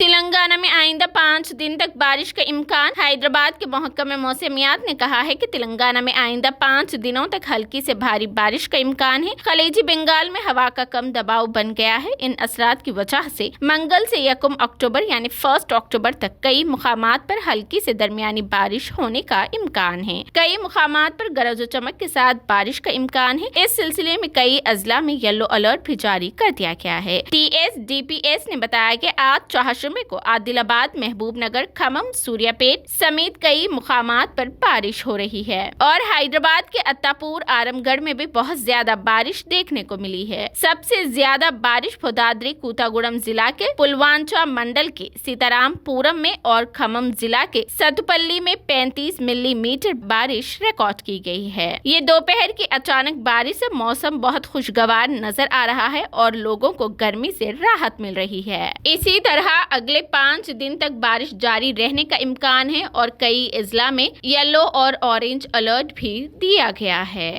तेलंगाना में आइंदा 5 दिन तक बारिश का इम्कान। हैदराबाद के महकमे मौसमियात ने कहा है कि तेलंगाना में आइंदा 5 दिनों तक हल्की से भारी बारिश का इम्कान है। खलीजी बंगाल में हवा का कम दबाव बन गया है। इन असरात की वजह से मंगल से 1 अक्टूबर यानी 1 अक्टूबर तक कई मुकामात पर हल्की से दरमियानी बारिश होने का इम्कान है। कई मुकामात पर गरज चमक के साथ बारिश का इम्कान है। इस सिलसिले में कई अजला में येलो अलर्ट भी जारी कर दिया गया है। TSDPS ने बताया कि आज चाहशुमे को आदिलाबाद, महबूब नगर, खम्मम, सूर्यापेट समेत कई मुकामात पर बारिश हो रही है और हैदराबाद के अत्तापुर, आरमगढ़ में भी बहुत ज्यादा बारिश देखने को मिली है। सबसे ज्यादा बारिश भोदाद्री कोथागुड़म जिला के पुलवांचा मंडल के सीतारामपुरम में और खम्मम जिला के सतुपल्ली में 35 मिलीमीटर बारिश रिकॉर्ड की गई है। ये दोपहर की अचानक बारिश से मौसम बहुत खुशगवार नजर आ रहा है और लोगों को गर्मी से राहत मिल रही है। इसी तरह अगले 5 दिन तक बारिश जारी रहने का इम्कान है और कई इजला में येलो और ऑरेंज अलर्ट भी दिया गया है।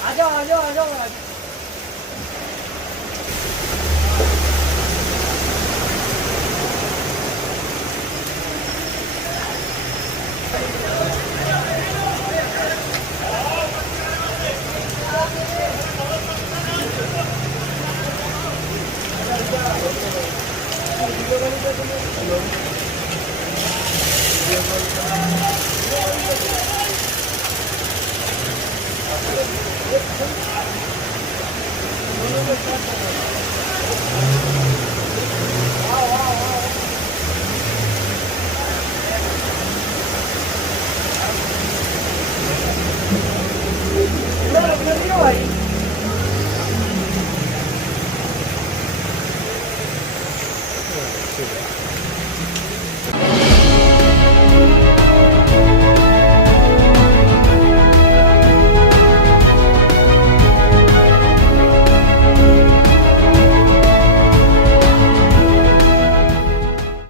आ जाओ Ay,